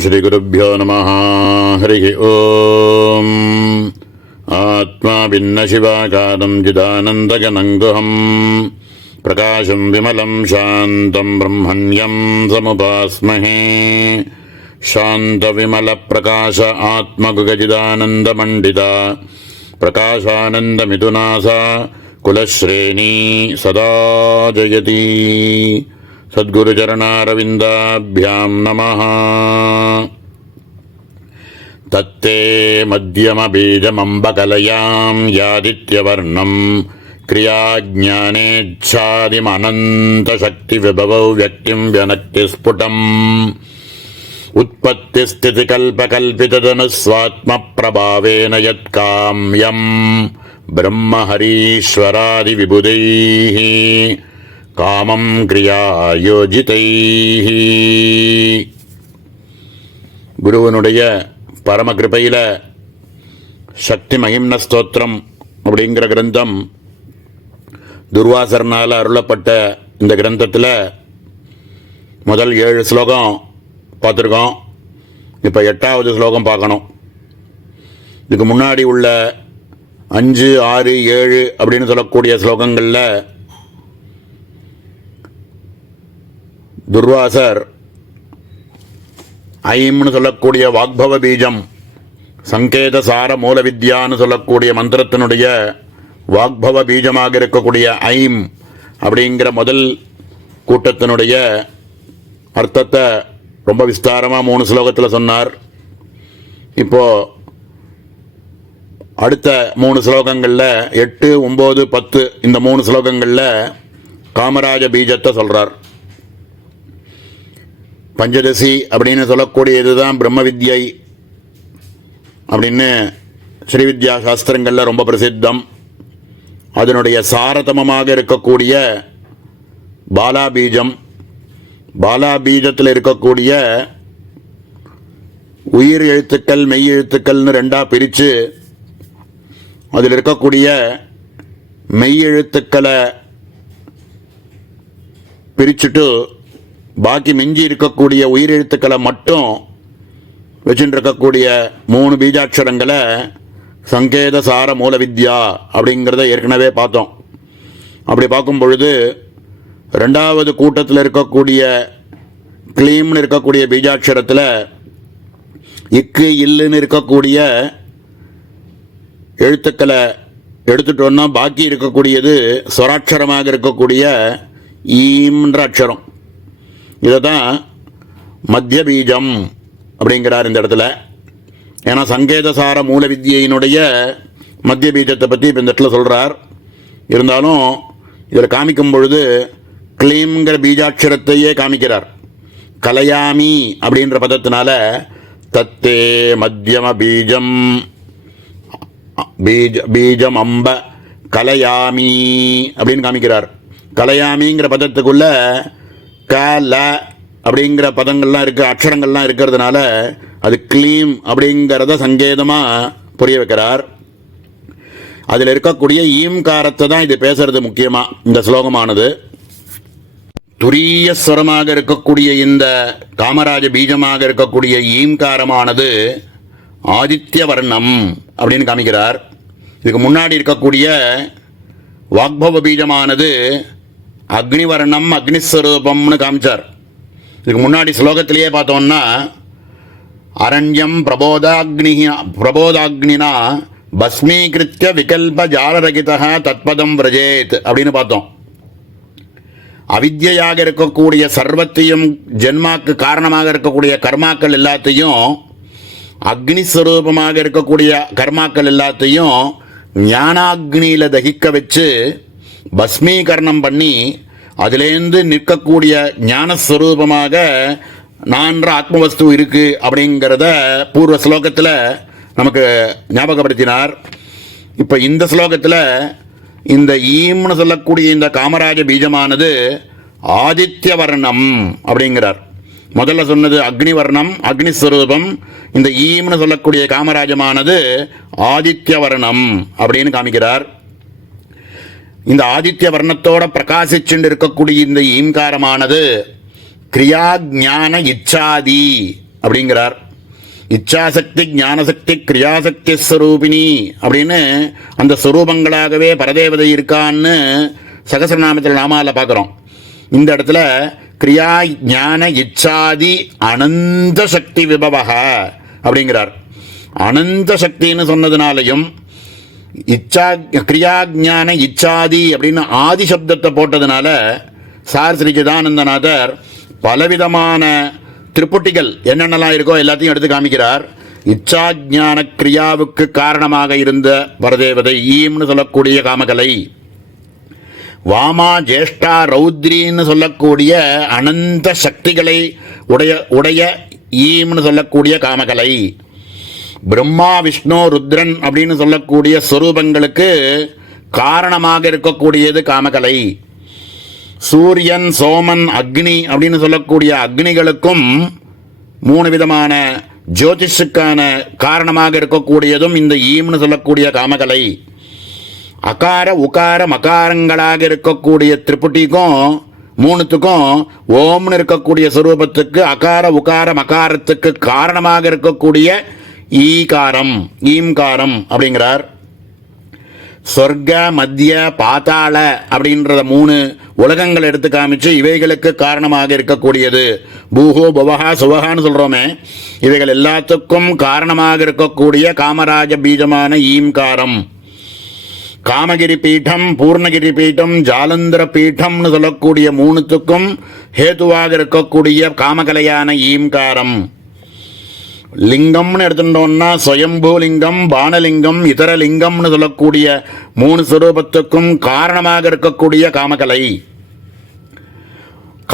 श्रीगुरुभ्यो नमः। हरिः ओम्। आत्मा भिन्न शिवाकारं चिदानन्दघनं गुहं प्रकाशं विमलं शान्तं ब्रह्मण्यं समुपास्महे। शान्तविमलप्रकाश आत्मगुगचिदानन्दमण्डिता प्रकाशानन्दमिथुनासा कुलश्रेणी सदा जयति। सद्गुरुचरणारविन्दाभ्यां नमः। तत्ते मध्यमबीजमम्बकलयां यादित्यवर्णं क्रियाज्ञानेच्छादिमनन्तशक्तिविभवौ व्यक्तिं व्यनक्ति स्फुटम् उत्पत्तिस्थितिकल्पकल्पिततनुस्वात्मप्रभावेन यत्काम्यं ब्रह्महरीश्वरादिविबुधैः कामं क्रियायोजितैः। குருவனுடைய பரம கிருபையில் சக்தி மகிம்ன ஸ்தோத்திரம் அப்படிங்கிற கிரந்தம் துர்வாசர்னால் அருளப்பட்ட இந்த கிரந்தத்தில் முதல் 7 ஸ்லோகம் பார்த்துருக்கோம். இப்போ 8வது ஸ்லோகம் பார்க்கணும். இதுக்கு முன்னாடி உள்ள 5, 6, 7 அப்படின்னு சொல்லக்கூடிய ஸ்லோகங்களில் துர்வாசர் ஐம்னு சொல்லக்கூடிய வாக்பவ பீஜம், சங்கேத சார மூல வித்யான்னு சொல்லக்கூடிய மந்திரத்தினுடைய வாக்பவ பீஜமாக இருக்கக்கூடிய ஐம் அப்படிங்கிற முதல் கூட்டத்தினுடைய அர்த்தத்தை ரொம்ப விஸ்தாரமாக 3 ஸ்லோகத்தில் சொன்னார். இப்போது அடுத்த 3 ஸ்லோகங்களில் 8, 9, 10 இந்த 3 ஸ்லோகங்களில் காமராஜ பீஜத்தை சொல்கிறார். பஞ்சதசி அப்படின்னு சொல்லக்கூடியது தான் பிரம்ம வித்யை அப்படின்னு ஸ்ரீவித்யா சாஸ்திரங்களில் ரொம்ப பிரசித்தம். அதனுடைய சாரதமமாக இருக்கக்கூடிய பாலாபீஜம், பாலாபீஜத்தில் இருக்கக்கூடிய உயிர் எழுத்துக்கள் மெய் எழுத்துக்கள்னு 2ஆக பிரித்து அதில் இருக்கக்கூடிய மெய் எழுத்துக்களை பிரிச்சுட்டு பாக்கி மிஞ்சி இருக்கக்கூடிய உயிரெழுத்துக்களை மட்டும் வச்சுட்டு இருக்கக்கூடிய 3 பீஜாட்சரங்களை சங்கேத சார மூல வித்யா அப்படிங்கிறத ஏற்கனவே பார்த்தோம். அப்படி பார்க்கும் பொழுது 2வது கூட்டத்தில் இருக்கக்கூடிய க்ளீம்னு இருக்கக்கூடிய பீஜாட்சரத்தில் இக்கு இல்லுன்னு இருக்கக்கூடிய எழுத்துக்களை எடுத்துட்டோன்னா பாக்கி இருக்கக்கூடியது ஸ்வராட்சரமாக இருக்கக்கூடிய ஈம்ன்ற அக்ஷரம். இதை தான் மத்திய பீஜம் அப்படிங்கிறார் இந்த இடத்துல. ஏன்னா சங்கேதசார மூல வித்யினுடைய மத்திய பீஜத்தை பற்றி இப்போ இந்த இடத்துல சொல்கிறார். இருந்தாலும் இதில் காமிக்கும் பொழுது க்ளீம்ங்கிற பீஜாட்சரத்தையே காமிக்கிறார். கலையாமி அப்படின்ற பதத்தினால தத்தே மத்தியம பீஜம் பீஜம் அம்ப கலையாமி அப்படின்னு காமிக்கிறார். கலையாமிங்கிற பதத்துக்குள்ள க ல அப்படிங்கிற பதங்கள்லாம் இருக்குது, அக்ஷரங்கள்லாம் இருக்கிறதுனால அது க்ளீம் அப்படிங்கிறத சங்கேதமாக புரிய வைக்கிறார். அதில் இருக்கக்கூடிய ஈம்காரத்தை தான் இது பேசுறது முக்கியமாக இந்த ஸ்லோகமானது. துரிய ஸ்வரமாக இருக்கக்கூடிய இந்த காமராஜ பீஜமாக இருக்கக்கூடிய ஈம்காரமானது ஆதித்ய வர்ணம் அப்படின்னு காமிக்கிறார். இதுக்கு முன்னாடி இருக்கக்கூடிய வாக்பவ பீஜமானது அக்னிவர்ணம் அக்னிஸ்வரூபம்னு காமிச்சார். இதுக்கு முன்னாடி ஸ்லோகத்திலேயே பார்த்தோம்னா அரண்யம் பிரபோதாக்னினா பஸ்மீகிருத்திய விகல்ப ஜாலரகிதா தத்பதம் விரஜேத் அப்படின்னு பார்த்தோம். அவித்யாக இருக்கக்கூடிய சர்வத்தையும் ஜென்மாக்கு காரணமாக இருக்கக்கூடிய கர்மாக்கள் எல்லாத்தையும், அக்னிஸ்வரூபமாக இருக்கக்கூடிய கர்மாக்கள் எல்லாத்தையும் ஞானாக்னியில் தகிக்க வச்சு பஸ்மீகரணம் பண்ணி அதிலேருந்து நிற்கக்கூடிய ஞானஸ்வரூபமாக நான்ற ஆத்மவஸ்து இருக்குது அப்படிங்கிறத பூர்வ ஸ்லோகத்தில் நமக்கு ஞாபகப்படுத்தினார். இப்போ இந்த ஸ்லோகத்தில் இந்த ஈம்னு சொல்லக்கூடிய இந்த காமராஜ பீஜமானது ஆதித்ய வர்ணம் அப்படிங்கிறார். முதல்ல சொன்னது அக்னிவர்ணம் அக்னிஸ்வரூபம், இந்த ஈம்னு சொல்லக்கூடிய காமராஜமானது ஆதித்ய வர்ணம் அப்படின்னு காமிக்கிறார். இந்த ஆதித்ய வர்ணத்தோட பிரகாசிச்சுண்டு இருக்கக்கூடிய இந்த ஈம்காரமானது கிரியா ஞான இச்சாதி அப்படிங்கிறார். இச்சாசக்தி, ஞானசக்தி, கிரியாசக்தி ஸ்வரூபிணி அப்படின்னு அந்த ஸ்வரூபங்களாகவே பரதேவதை இருக்கான்னு சகஸ்ரநாமத்தில் நாமால பார்க்குறோம். இந்த இடத்துல கிரியா ஞான இச்சாதி அனந்த சக்தி விபவக அப்படிங்கிறார். அனந்த சக்தின்னு சொன்னதுனாலையும் இச்சா கிரியா ஞான இச்சாதி அப்படின்னு ஆதி சப்தத்தை போட்டதுனால சார் ஸ்ரீ சிதானந்தநாதர் பலவிதமான திரிபுட்டிகள் என்னென்னலாம் இருக்கோ எல்லாத்தையும் எடுத்து காமிக்கிறார். இச்சா ஞான கிரியாவுக்கு காரணமாக இருந்த பரதேவதை ஈம்னு சொல்லக்கூடிய காமகலை, வாமா ஜேஷ்டா ரௌத்ரின்னு சொல்லக்கூடிய அனந்த சக்திகளை உடைய ஈம்னு சொல்லக்கூடிய காமகலை, பிரம்மா விஷ்ணு ருத்ரன் அப்படின்னு சொல்லக்கூடிய ஸ்வரூபங்களுக்கு காரணமாக இருக்கக்கூடியது காமகலை, சூரியன் சோமன் அக்னி அப்படின்னு சொல்லக்கூடிய அக்னிகளுக்கும் 3 விதமான ஜோதிஷுக்கான காரணமாக இருக்கக்கூடியதும் இந்த ஈம்னு சொல்லக்கூடிய காமகலை, அகார உகார மகாரங்களாக இருக்கக்கூடிய திரிபுட்டிக்கும் 3த்துக்கும் ஓம்னு இருக்கக்கூடிய ஸ்வரூபத்துக்கு அகார உகார மகாரத்துக்கு காரணமாக இருக்கக்கூடிய ஈகாரம் ஈம்காரம் அப்படிங்கிறார். சொர்க்க மத்திய பாதாள அப்படின்றத 3 உலகங்கள் எடுத்து காமிச்சு இவைகளுக்கு காரணமாக இருக்கக்கூடியது பூஹோ பவஹா சுவஹான்னு சொல்றோமே, இவைகள் எல்லாத்துக்கும் காரணமாக இருக்கக்கூடிய காமராஜ பீஜமான ஈம்காரம். காமகிரி பீடம், பூர்ணகிரி பீடம், ஜாலந்திர பீடம்னு சொல்லக்கூடிய 3த்துக்கும் ஹேதுவாக இருக்கக்கூடிய காமகலையான ஈம்காரம். லிங்கம்னு எடுத்துட்டோம்னா ஸ்வயம்பூலிங்கம், பானலிங்கம், இதர லிங்கம்னு சொல்லக்கூடிய 3 ஸ்வரூபத்துக்கும் காரணமாக இருக்கக்கூடிய காமகலை.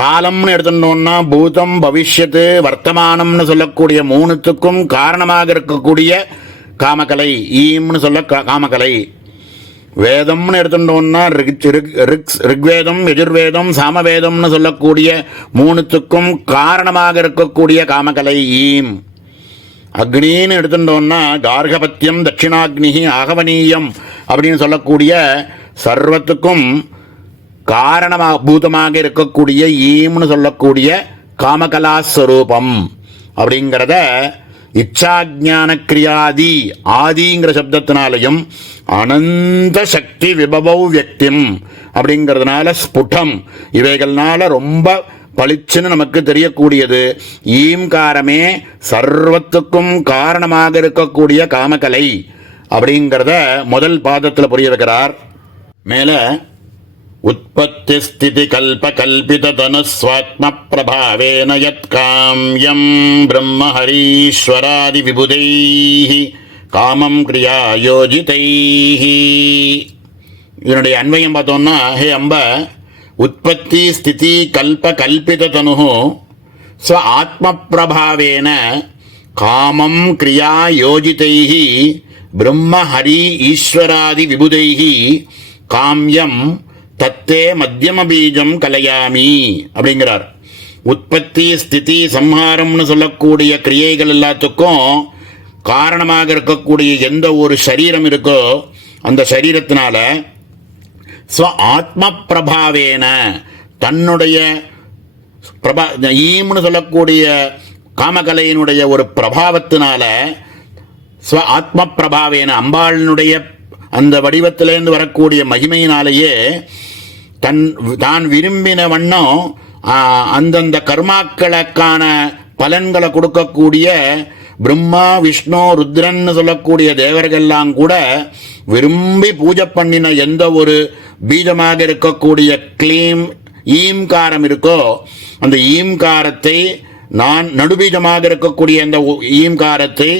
காலம்னு எடுத்துட்டோம்னா பூதம், பவிஷ்யத்து, வர்த்தமானம்னு சொல்லக்கூடிய 3த்துக்கும் காரணமாக இருக்கக்கூடிய காமகலை ஈம்னு சொல்ல காமகலை. வேதம்னு எடுத்துட்டோம்னா ரிக்வேதம், யஜுர்வேதம், சாமவேதம்னு சொல்லக்கூடிய 3த்துக்கும் காரணமாக இருக்கக்கூடிய காமகலை ஈம். அக்னின்னு எடுத்துட்டோம்னா கார்கபத்தியம், தட்சிணாக்னி, ஆகவனீயம் அப்படின்னு சொல்லக்கூடிய சர்வத்துக்கும் காரணமாக பூதமாக இருக்கக்கூடிய ஈம்னு சொல்லக்கூடிய காமகலாஸ்வரூபம் அப்படிங்கிறத இச்சாஜான கிரியாதி ஆதிங்கிற சப்தத்தினாலையும் அனந்த சக்தி விபவௌ வியக்திம் அப்படிங்கிறதுனால ஸ்புடம் இவைகள்னால ரொம்ப பளிச்சுன்னு நமக்கு தெரியக்கூடியது ஈம்காரமே சர்வத்துக்கும் காரணமாக இருக்கக்கூடிய காமகலை அப்படிங்கிறத முதல் பாதத்தில் புரிய வைக்கிறார். மேல உற்பத்தி ஸ்திதி கல்ப கல்பித தனுஸ்வாத்ம பிரபாவேன யத் காம்யம் பிரம்ம ஹரீஸ்வராதி விபுதைஹி காமம் கிரியா யோஜிதைஹி. இதனுடைய அன்வயம் பார்த்தோம்னா, ஹே அம்ப, உற்பத்தி ஸ்திதி கல்ப கல்பித தனு ஸ்வ ஆத்ம பிரபாவேன காமம் கிரியா யோஜிதைஹி பிரம்ம ஹரி ஈஸ்வராதி விபுதைஹி காம்யம் தத்தே மத்தியம பீஜம் கலையாமி அப்படிங்கிறார். உற்பத்தி ஸ்திதி சம்ஹாரம்னு சொல்லக்கூடிய கிரியைகள் எல்லாத்துக்கும் காரணமாக இருக்கக்கூடிய எந்த ஒரு சரீரம் இருக்கோ அந்த சரீரத்தினால ஸ்வ ஆத்ம பிரபாவேன தன்னுடைய பிரபா ஈம்னு சொல்லக்கூடிய காமகலையினுடைய ஒரு பிரபாவத்தினால ஸ்வ ஆத்ம பிரபாவேன அம்பாளினுடைய அந்த வடிவத்திலேருந்து வரக்கூடிய மகிமையினாலேயே தான் விரும்பின வண்ணம் அந்தந்த கர்மாக்களுக்கான பலன்களை கொடுக்கக்கூடிய பிரம்மா விஷ்ணு ருத்ரன்னு சொல்லக்கூடிய தேவர்கள்லாம் கூட விரும்பி பூஜை பண்ணின எந்த ஒரு பீஜமாக இருக்கக்கூடிய க்ளீம் ஈம்காரம் இருக்கோ அந்த ஈம்காரத்தை நான் நடுபீஜமாக இருக்கக்கூடிய அந்த ஈம்காரத்தை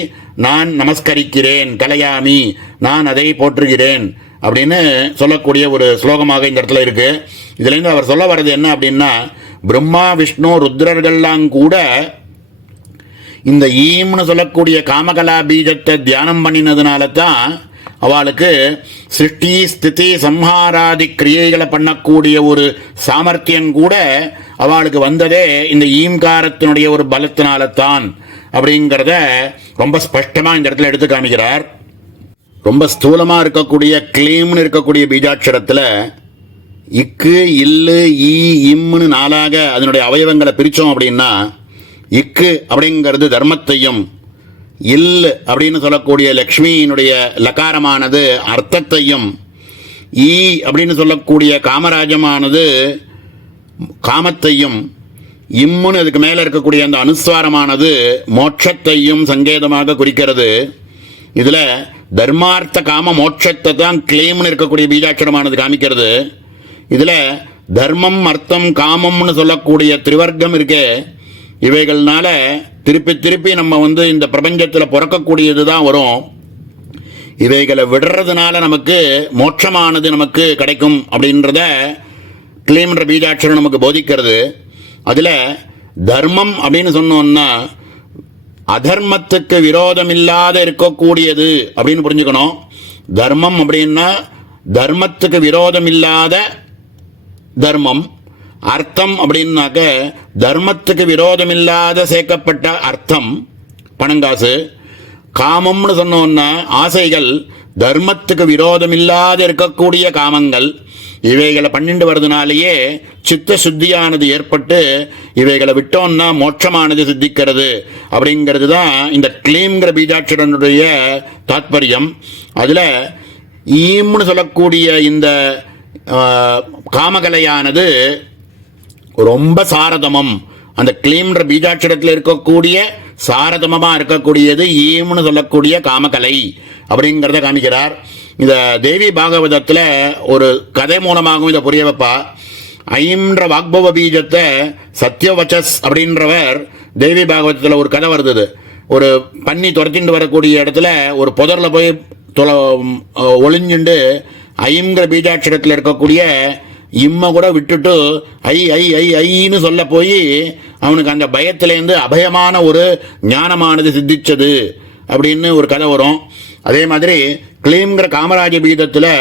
நான் நமஸ்கரிக்கிறேன், கலையாமி, நான் அதை போற்றுகிறேன் அப்படின்னு சொல்லக்கூடிய ஒரு ஸ்லோகமாக இந்த இடத்துல இருக்கு. இதுலேருந்து அவர் சொல்ல வர்றது என்ன அப்படின்னா, பிரம்மா விஷ்ணு ருத்ரர்கள்லாம் கூட இந்த ஈம்னு சொல்லக்கூடிய காமகலா பீஜத்தை தியானம் பண்ணினதுனால தான் அவளுக்கு சிருஷ்டி ஸ்திதி சம்ஹாராதி கிரியைகளை பண்ணக்கூடிய ஒரு சாமர்த்தியம் கூட அவளுக்கு வந்ததே இந்த ஈம்காரத்தினுடைய ஒரு பலத்தினால்தான் அப்படிங்கிறத ரொம்ப ஸ்பஷ்டமாக இந்த இடத்துல எடுத்து காமிக்கிறார். ரொம்ப ஸ்தூலமாக இருக்கக்கூடிய க்ளீம்னு இருக்கக்கூடிய பீஜாட்சரத்தில் இக்கு இல்லு ஈ இம்னு 4ஆக அதனுடைய அவயவங்களை பிரித்தோம் அப்படின்னா இக்கு அப்படிங்கிறது தர்மத்தையும், இல் அப்படின்னு சொல்லக்கூடிய லக்ஷ்மியினுடைய லகாரமானது அர்த்தத்தையும், ஈ அப்படின்னு சொல்லக்கூடிய காமராஜமானது காமத்தையும், இம்முன்னு அதுக்கு மேலே இருக்கக்கூடிய அந்த அனுஸ்வாரமானது மோட்சத்தையும் சங்கேதமாக குறிக்கிறது. இதில் தர்மார்த்த காம மோட்சத்தை தான் கிளேம்னு இருக்கக்கூடிய பீஜாட்சரமானது காமிக்கிறது. இதில் தர்மம் அர்த்தம் காமம்னு சொல்லக்கூடிய திரிவர்க்கம் இருக்கே, இவைகள்னால திருப்பி திருப்பி நம்ம இந்த பிரபஞ்சத்தில் பிறக்கக்கூடியது தான் வரும். இவைகளை விடுறதுனால நமக்கு மோட்சமானது நமக்கு கிடைக்கும் அப்படின்றத கிளேம்ன்ற பீஜாட்சரம் நமக்கு போதிக்கிறது. அதில் தர்மம் அப்படின்னு சொன்னோம்னா அதர்மத்துக்கு விரோதம் இல்லாத இருக்கக்கூடியது அப்படின்னு புரிஞ்சுக்கணும். தர்மம் அப்படின்னா தர்மத்துக்கு விரோதம் இல்லாத தர்மம். அர்த்தம் அப்படின்னாக்க தர்மத்துக்கு விரோதம் இல்லாத சேர்க்கப்பட்ட அர்த்தம், பணங்காசு. காமம்னு சொன்னோன்னா ஆசைகள், தர்மத்துக்கு விரோதம் இல்லாத இருக்கக்கூடிய காமங்கள். இவைகளை பண்ணிட்டு வர்றதுனாலேயே சித்த சுத்தியானது ஏற்பட்டு இவைகளை விட்டோம்னா மோட்சமானது சித்திக்கிறது அப்படிங்கிறது தான் இந்த கிளீம்ங்கிற பீஜாட்சரனுடைய தாத்பரியம். அதில் ஈம்னு சொல்லக்கூடிய இந்த காமகலையானது ரொம்ப சாரதமம். அந்த கிளீம்ன்ற பீஜாட்சரத்தில் இருக்கக்கூடிய சாரதமமாக இருக்கக்கூடியது ஈம்னு சொல்லக்கூடிய காமகலை அப்படிங்கிறத காமிக்கிறார். இந்த தேவி பாகவதத்தில் ஒரு கதை மூலமாகவும் இதை புரிய வைப்பா. ஐம்ன்ற வாக்பவ பீஜத்தை சத்யவச்சஸ் அப்படின்றவர் தேவி பாகவதத்தில் ஒரு கதை வருது. ஒரு பன்னி துரத்திட்டு வரக்கூடிய இடத்துல ஒரு புதரில் போய் ஒளிஞ்சுண்டு ஐம்ங்கிற பீஜாட்சரத்தில் இருக்கக்கூடிய இம்மை கூட விட்டுட்டு ஐ ஐ ஐ ஐன்னு சொல்ல போய் அவனுக்கு அந்த பயத்திலேருந்து அபயமான ஒரு ஞானமானது சித்திச்சது அப்படின்னு ஒரு கதை வரும். அதே மாதிரி கிளீம்ங்கிற காமராஜ பீஜத்தில்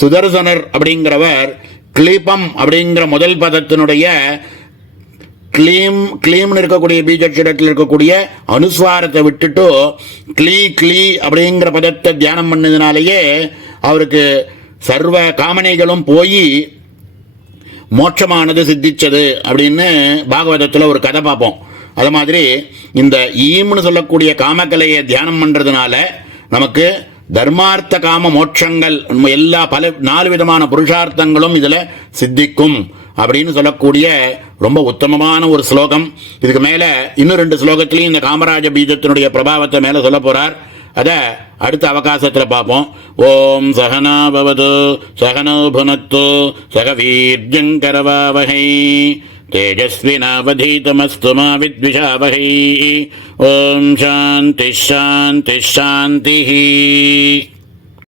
சுதர்சனர் அப்படிங்கிறவர் கிளீபம் அப்படிங்கிற முதல் பதத்தினுடைய கிளீம்னு இருக்கக்கூடிய பீஜாட்சரத்தில் இருக்கக்கூடிய அனுஸ்வாரத்தை விட்டுட்டு கிளீ அப்படிங்கிற பதத்தை தியானம் பண்ணதுனாலேயே அவருக்கு சர்வ காமனைகளும் போய் மோட்சமானது சித்திச்சது அப்படின்னு பாகவதத்தில் ஒரு கதை பார்ப்போம். அது மாதிரி இந்த ஈம்னு சொல்லக்கூடிய காமக்கலையை தியானம் பண்ணுறதுனால நமக்கு தர்மார்த்த காம மோட்சங்கள் எல்லா 4 விதமான புருஷார்த்தங்களும் இதில் சித்திக்கும் அப்படின்னு சொல்லக்கூடிய ரொம்ப உத்தமமான ஒரு ஸ்லோகம். இதுக்கு மேலே இன்னும் 2 ஸ்லோகத்திலையும் இந்த காமராஜ பீஜத்தினுடைய பிரபாவத்தை மேலே சொல்ல போகிறார். அதை அடுத்த அவகாசத்தில் பார்ப்போம். ஓம் சகனா பவது சகனோ புனக்து சக வீர்யங்கரவாவஹை தேஜஸ்வினாவதீதமஸ்து மா வித்விஷாவஹை. ஓம் சாந்தி ஷாந்தி ஷாந்தி.